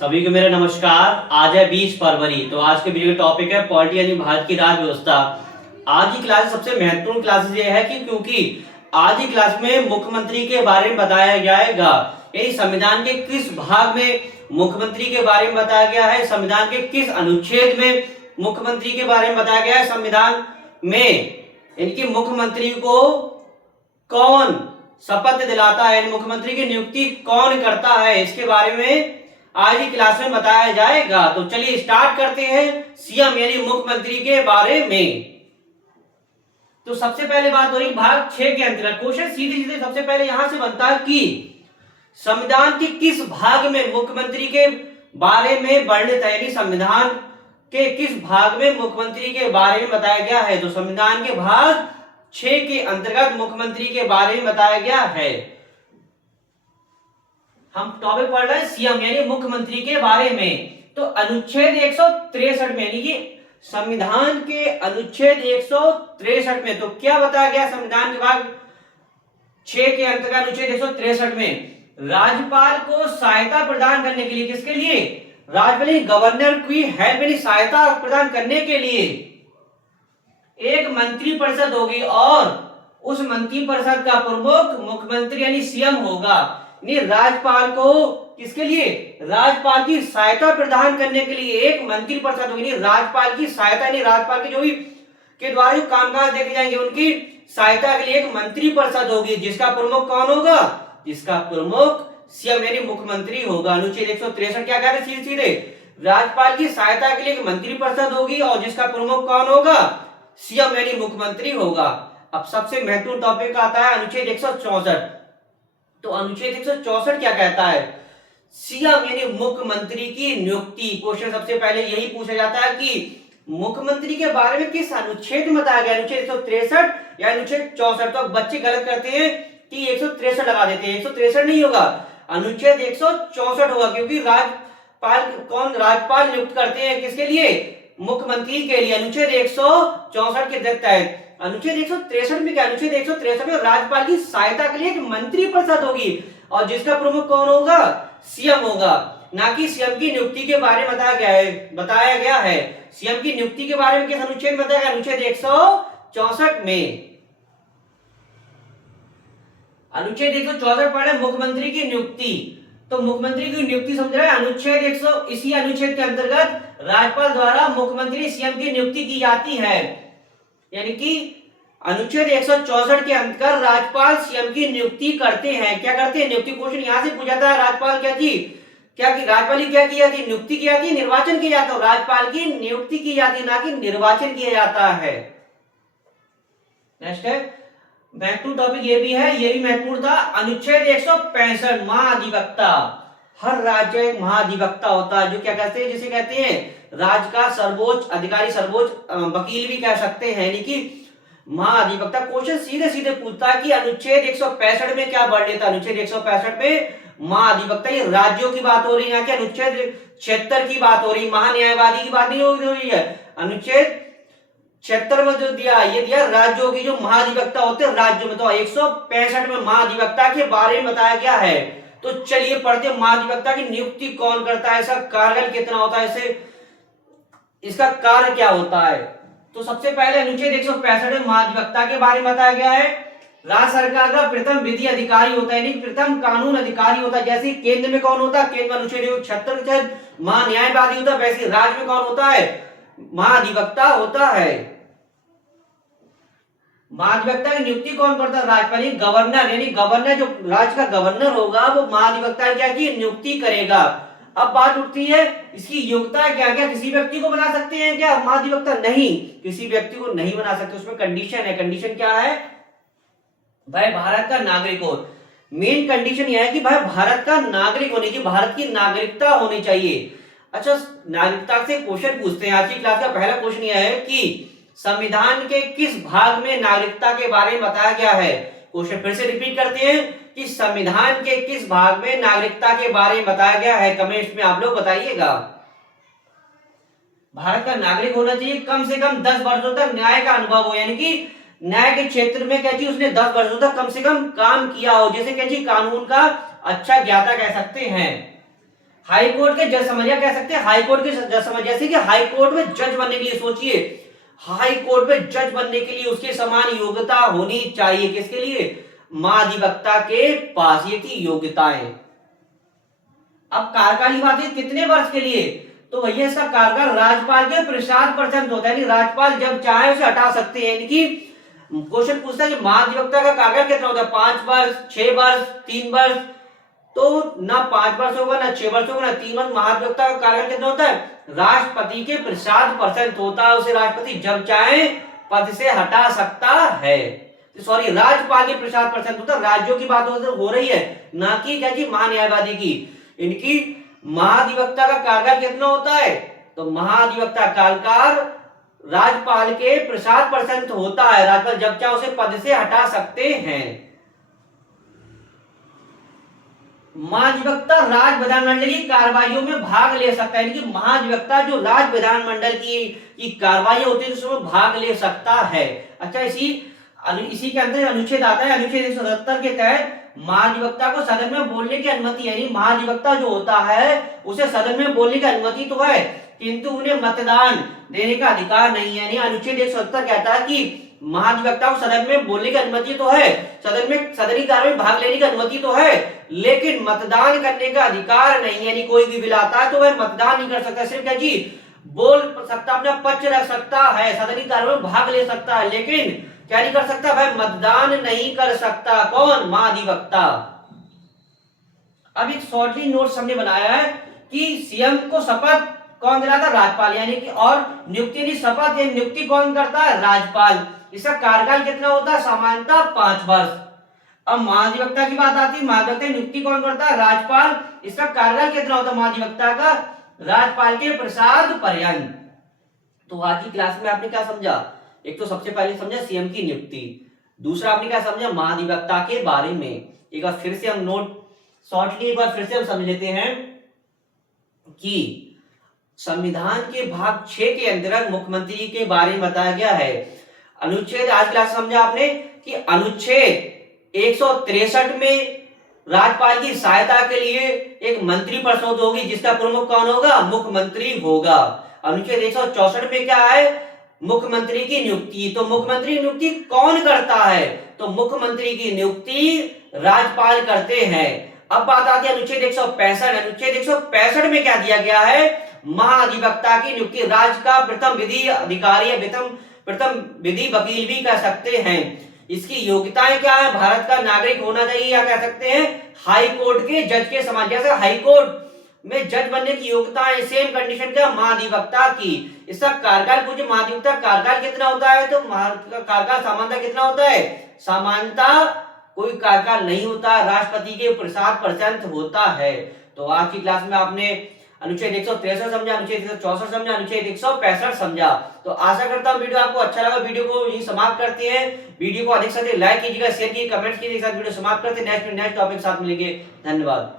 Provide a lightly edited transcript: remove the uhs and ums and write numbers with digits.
सभी को मेरा नमस्कार। आज है 20 फरवरी। तो आज के वीडियो का टॉपिक है पॉलिटी यानी भारत की राज व्यवस्था। आज की क्लास सबसे महत्वपूर्ण क्लासेस ये है क्योंकि आज की क्लास में मुख्यमंत्री के बारे में बताया जाएगा। यानी संविधान के किस भाग में मुख्यमंत्री के बारे में बताया गया है, संविधान के किस अनुच्छेद में मुख्यमंत्री के बारे में बताया गया है, संविधान में इनकी मुख्यमंत्री को कौन शपथ दिलाता है, मुख्यमंत्री की नियुक्ति कौन करता है, इसके बारे में आज की क्लास में बताया जाएगा। तो चलिए स्टार्ट करते हैं सीएम यानी मुख्यमंत्री के बारे में। तो सबसे पहले बात हो रही भाग 6 के अंतर्गत। क्वेश्चन सीधे सीधे सबसे पहले यहां से बनता है कि संविधान के किस भाग में मुख्यमंत्री के बारे में वर्णित है, यानी संविधान के किस भाग में मुख्यमंत्री के बारे में बताया गया है। तो संविधान के भाग 6 के अंतर्गत मुख्यमंत्री के बारे में बताया गया है। हम टॉपिक पढ़ रहे हैं सीएम यानी मुख्यमंत्री के बारे में। तो अनुच्छेद 163 में यानी कि संविधान के अनुच्छेद 163 में तो क्या बताया गया संविधान के भाग 6 के अंतर्गत अनुच्छेद 163 में राज्यपाल को सहायता प्रदान करने के लिए, किसके लिए, राज्यपाल गवर्नर की हेल्प यानी सहायता प्रदान करने के लिए एक मंत्री परिषद होगी और उस मंत्री परिषद का प्रमुख मुख्यमंत्री यानी सीएम होगा। राज्यपाल को किसके लिए, राज्यपाल की सहायता प्रदान करने के लिए एक मंत्री परिषद होगी। राज्यपाल की सहायता यानी राज्यपाल के जो भी के द्वारा जो कामकाज देखे जाएंगे उनकी सहायता के लिए एक मंत्री परिषद होगी, जिसका प्रमुख कौन होगा, जिसका प्रमुख सीएम यानी मुख्यमंत्री होगा। अनुच्छेद 163 क्या कह रहे सीधे सीधे, राज्यपाल की सहायता के लिए एक मंत्री परिषद होगी और जिसका प्रमुख कौन होगा, सीएम यानी मुख्यमंत्री होगा। अब सबसे महत्वपूर्ण टॉपिक आता है अनुच्छेद 164। तो अनुच्छेद 164 क्या कहता है, सीएम यानी मुख्यमंत्री की नियुक्ति। क्वेश्चन सबसे पहले यही पूछा जाता है कि मुख्यमंत्री के बारे में किस अनुच्छेद में बताया गया, अनुच्छेद 163 या अनुच्छेद 64। तो बच्चे गलत करते हैं कि 163 लगा देते हैं, 163 नहीं होगा, अनुच्छेद 164 होगा, क्योंकि राज्यपाल नियुक्त करते हैं किसके लिए, मुख्यमंत्री के लिए। अनुच्छेद 164 के तहत अनुच्छेद 163 में क्या, अनुच्छेद 163 में राज्यपाल की सहायता के लिए एक मंत्री परिषद होगी और जिसका प्रमुख कौन होगा, सीएम होगा। ना कि सीएम की नियुक्ति के बारे में बताया गया है। सीएम की नियुक्ति के बारे में किस अनुच्छेद में बताया गया, अनुच्छेद 164 में। अनुच्छेद 164 पढ़े मुख्यमंत्री की नियुक्ति। तो मुख्यमंत्री की नियुक्ति समझ रहे हैं, अनुच्छेद 100 इसी अनुच्छेद के अंतर्गत राज्यपाल द्वारा मुख्यमंत्री सीएम की नियुक्ति की जाती है। यानी कि अनुच्छेद 164 के अंतर्गत राज्यपाल सीएम की नियुक्ति करते हैं। क्या करते हैं, नियुक्ति। क्वेश्चन यहां से पूछा था राज्यपाल क्या की राज्यपाल क्या की जाती है, नियुक्ति की जाती है, निर्वाचन किया जाता है। राज्यपाल की नियुक्ति की जाती है, ना कि निर्वाचन किया जाता है। नेक्स्ट है महत्वपूर्ण टॉपिक ये भी है, ये भी महत्वपूर्ण था, अनुच्छेद 165 महाधिवक्ता। हर राज्य एक महाधिवक्ता होता है जो क्या कहते हैं, जिसे कहते हैं राज्य का सर्वोच्च अधिकारी, सर्वोच्च वकील भी कह सकते हैं, यानी कि महाधिवक्ता। क्वेश्चन सीधे सीधे पूछता है कि अनुच्छेद 165 में क्या वर्णित है। अनुच्छेद 165 में महाधिवक्ता, ये राज्यों की बात हो रही है, यहाँ के अनुच्छेद 76 की बात हो रही है, महान्यायवादी की बात नहीं हो रही है। अनुच्छेद 76 में जो दिया, ये दिया राज्यों की जो महाधिवक्ता होते हैं राज्यों में। तो 165 में महाधिवक्ता के बारे में बताया गया है। तो चलिए पढ़ते हैं, महाधिवक्ता की नियुक्ति कौन करता है, इसका कार्यकाल कितना होता है, इसका कार्य क्या होता है। तो सबसे पहले अनुच्छेद 165 में महाधिवक्ता के बारे में बताया गया है। राज्य सरकार का प्रथम विधि अधिकारी होता है, यानी प्रथम कानून अधिकारी होता है। जैसे केंद्र में कौन होता है, केंद्र में अनुच्छेद 76 के तहत महान्यायवादी होता है, वैसे राज्य में कौन होता है, महाधिवक्ता होता है। महाधिवक्ता की नियुक्ति कौन करता है, राज्यपाल गवर्नर, यानी गवर्नर जो राज्य का गवर्नर होगा वो महाधिवक्ता क्या की नियुक्ति करेगा। अब बात उठती है इसकी योग्यता क्या, क्या किसी व्यक्ति को बना सकते हैं क्या महाधिवक्ता, नहीं, किसी व्यक्ति को नहीं बना सकते। उसमें कंडीशन है, कंडीशन क्या है, भाई भारत का नागरिक हो। मेन कंडीशन यह है कि भाई भारत का नागरिक होने की, भारत की नागरिकता होनी चाहिए। अच्छा, नागरिकता से क्वेश्चन पूछते हैं। आज की क्लास का पहला क्वेश्चन यह है कि संविधान के किस भाग में नागरिकता के बारे में बताया गया है। क्वेश्चन फिर से रिपीट करते हैं कि संविधान के किस भाग में नागरिकता के बारे में बताया गया है, कमेंट्स में आप लोग बताइएगा। भारत का नागरिक होना चाहिए, कम से कम 10 वर्षों तक न्याय का अनुभव हो, यानी कि न्याय के क्षेत्र में क्या चीज उसने 10 वर्षों तक कम से कम काम किया हो, जैसे क्या चीज कानून का अच्छा ज्ञाता कह सकते हैं। हाई कोर्ट के जज समझिया कह सकते हैं, हाई कोर्ट के जज समझ, जैसे कि हाई कोर्ट में जज बनने के लिए सोचिए, हाई कोर्ट में जज बनने के लिए उसके समान योग्यता होनी चाहिए, किसके लिए, महाधिवक्ता के पास, ये थी योग्यताएं। अब कार्यकाल की बात है कितने वर्ष के लिए, तो भैया इसका कार्यकाल राज्यपाल के प्रसाद % होता है, यानी राज्यपाल जब चाहे उसे हटा सकते हैं। यानी कि क्वेश्चन पूछता है कि महाधिवक्ता का कार्यकाल कितना होता है, 5 वर्ष, 6 वर्ष, 3 वर्ष, तो ना 5 वर्ष होगा, ना 6 वर्ष होगा, ना 3 वर्ष। महाधिवक्ता का कार्यकाल कितना होता है, राष्ट्रपति के प्रसाद % होता है, उसे राष्ट्रपति जब चाहे पद से हटा सकता है। सॉरी, राज्यपाल के प्रसाद % होता है, राज्यों की बात हो रही है, ना कि क्या जी महान्यायवादी की। इनकी महाधिवक्ता का कार्यकाल कितना होता है, तो महाधिवक्ता कार्यकाल राज्यपाल के प्रसाद % होता है, राज्यपाल जब चाहे उसे पद से हटा सकते हैं। महाधिवक्ता राज्य विधानमंडल की कार्रवाइयों में भाग ले सकता है, यानी कि महाधिवक्ता जो राज्य विधानमंडल की कार्रवाई होती है उसमें भाग ले सकता है। अच्छा, इसी के अंदर अनुच्छेद आता है, अनुच्छेद 177 के तहत महाधिवक्ता को सदन में बोलने की अनुमति, यानी महाधिवक्ता जो होता है उसे सदन में बोलने की अनुमति तो है, किंतु उन्हें मतदान देने का अधिकार नहीं है। यानी अनुच्छेद 177 कहता है कि महाधिवक्ता को सदन में बोलने की अनुमति तो है, सदन में सदनी कार्य में भाग लेने की अनुमति तो है, लेकिन मतदान करने का अधिकार नहीं है। यानी कोई भी बिल आता है तो वह मतदान नहीं कर सकता, सिर्फ क्या जी बोल सकता, अपना पक्ष रख सकता है, सदनी कार्य में भाग ले सकता है, लेकिन क्या नहीं कर सकता, वह मतदान नहीं कर सकता। कौन, महाधिवक्ता। अब एक शॉर्टली नोट्स हमने बनाया है कि सीएम को शपथ कौन दिलाता, राज्यपाल, यानी कि, और नियुक्ति शपथ या नियुक्ति कौन करता है, राज्यपाल। इसका कार्यकाल कितना होता है, सामान्यतः 5 वर्ष। अब महाधिवक्ता की बात आती है, महाधिवक्ता की नियुक्ति कौन करता है, राज्यपाल। इसका कार्यकाल कितना होता है महाधिवक्ता का, राज्यपाल के प्रसाद पर्यंत। तो आज की क्लास में आपने क्या समझा, एक तो सबसे पहले समझा सीएम की नियुक्ति, दूसरा आपने क्या समझा महाधिवक्ता के बारे में। एक बार फिर से हम नोट शॉर्टली एक बार फिर से हम समझ लेते हैं कि संविधान के भाग 6 के अंतर्गत मुख्यमंत्री के बारे में बताया गया है। अनुच्छेद, आज क्लास समझा आपने कि अनुच्छेद 163 में राज्यपाल की सहायता के लिए एक मंत्री परिषद होगी जिसका प्रमुख कौन होगा, मुख्यमंत्री होगा। अनुच्छेद 164 में क्या है, मुख्यमंत्री की नियुक्ति। तो मुख्यमंत्री की नियुक्ति कौन करता है, तो मुख्यमंत्री की नियुक्ति राज्यपाल करते हैं। अब बात आती है अनुच्छेद 165। अनुच्छेद 165 में क्या दिया गया है, महाधिवक्ता की नियुक्ति राज्य का प्रथम विधि अधिकारी, प्रथम विधि वकील भी कह सकते हैं। इसकी योग्यताएं क्या है, भारत का नागरिक होना चाहिए, या कह सकते हैं हाई कोर्ट के जज के समान। जैसे हाई कोर्ट में जज बनने की योग्यताएं, सेम कंडीशन क्या, महाधिवक्ता की। इसका कार्यकाल पूछे, महाधिवक्ता कार्यकाल कितना होता है, तो कार्यकाल सामान्यतः कितना होता है, सामान्यतः कोई कार्यकाल नहीं होता, राष्ट्रपति के प्रसाद % होता है। तो आज की क्लास में आपने अनुच्छेद 163 समझा, अनुच्छेद 164 समझा, अनुच्छेद 165 समझा। तो आशा करता हूँ वीडियो आपको अच्छा लगा। वीडियो को यही समाप्त करते हैं। वीडियो को अधिक से अधिक लाइक कीजिएगा, शेयर कीजिए, कमेंट कीजिए। वीडियो समाप्त करते हैं, नेक्स्ट टॉपिक साथ मिलेंगे। धन्यवाद।